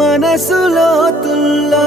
మనసులో తుల్లో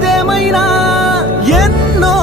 ఏదేమైనా ఎన్నో